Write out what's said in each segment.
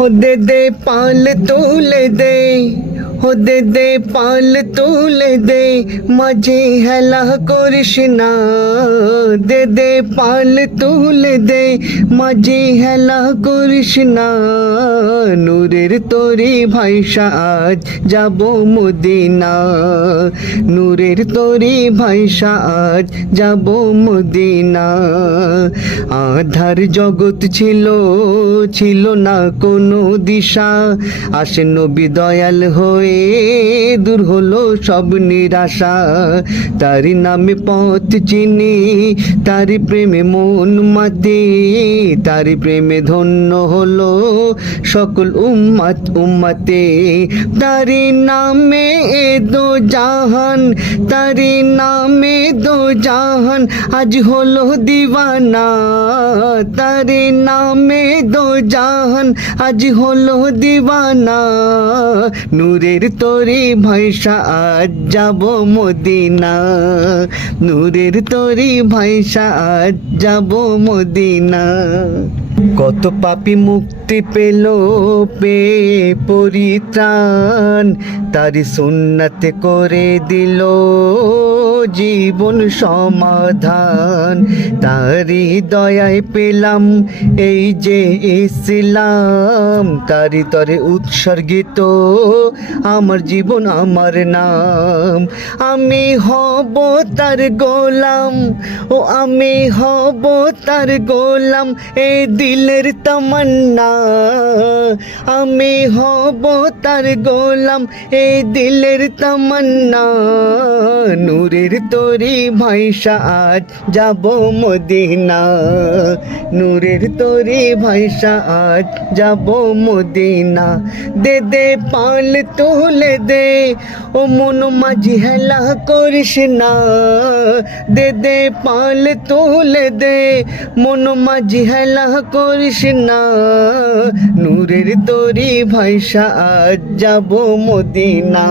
ਹੋ ਦੇ ਦੇ ਪਾਲ ਤੋਲ ਦੇ। हो দে পাল তুলে দে মাঝে হেলা করিস না দে দে পাল তুলে দে মাঝে হেলা করিস না নূরের তরি ভাইসা আজ যাব মদিনা নূরের তরি ভাইসা আজ যাব মদিনা আধার জগৎ ছিল ছিল না কোনো দিশা আসে নবী দয়াল হয়ে দূর হলো সব নিরাশা। তারি নামে পথ চিনি, তারি প্রেমে মন মাতি, তারি প্রেমে ধন্য হলো সকল উম্মাত উম্মাতে। তারি নামে দো জাহান, তারি নামে দো জাহান, আজ হলো দিওয়ানা। তারি নামে দো জাহান, আজ হলো দিওয়ানা। নূরের তোরে ভাইসা আজ যাব মদিনা। নূরের তোরে ভাইসা আজ যাব মদিনা। কত পাপি মুক্তি পেল পে পরিত্রাণ, তারি সুন্নাতে করে দিল জীবন সমাধান। তারি দয়ায় পেলাম এই যে ইসলাম। তারি তরে উৎসর্গিত আমার জীবন, আমার নাম। আমি হব তার গোলাম, ও আমি হব তার গোলাম এই দিলের তামান্না। আমি হব তার গোলাম এই দিলের তামান্না। নূরের তরি ভাইসা আজ যাব মদিনা। নূরের তরি ভাইসা আজ যাব মদিনা। দে দে পাল তুলে দে, ও মন মাঝি হেলা করিস না। দে দে পাল তুলে দে, মন মাঝি হেলা করিস না। নূরের তরি ভাইসা আজ যাব মদিনা।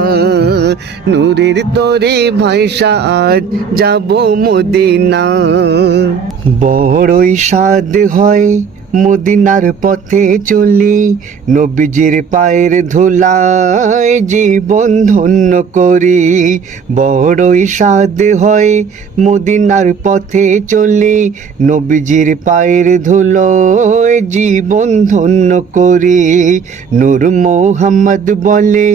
নূরের তরি ভাইসা আজ যাব মদিনা। বড়ই স্বাদ হয় মদিনার পথে চলি, নবীজির পায়ের ধুলায় জীবন ধন্য করি। বড়ই স্বাদ হয় মদিনার পথে চলি, নবীজির পায়ের ধুলোয় জীবন ধন্য করি। নূর মোহাম্মদ বলে,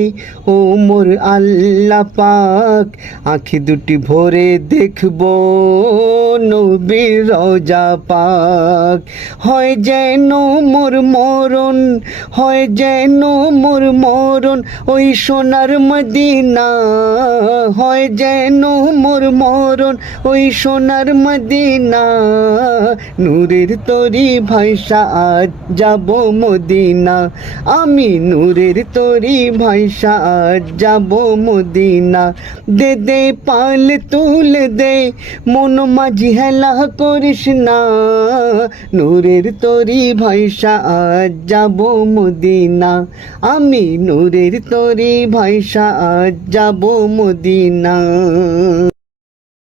ও মোর আল্লাহ পাক, আখি দুটি ভরে দেখব নবীর রজা পাক। হয় যেন মোর মরণ, হয় যেন মোর মরণ, ওই সোনার মদিনা, হয় যেন মোর মরণ, ওই সোনার মদিনা। নূরের তরি ভাইসা আজ যাব মদিনা, আমি নূরের তরি ভাইসা আজ যাব মদিনা। দে দে, পাল তুলে দে, মন মাঝি হেলা করিস না, নূরের তরি ভাইসা আজ যাব মদিনা। আমি নূরের তরি ভাইসা আজ যাব মদিনা।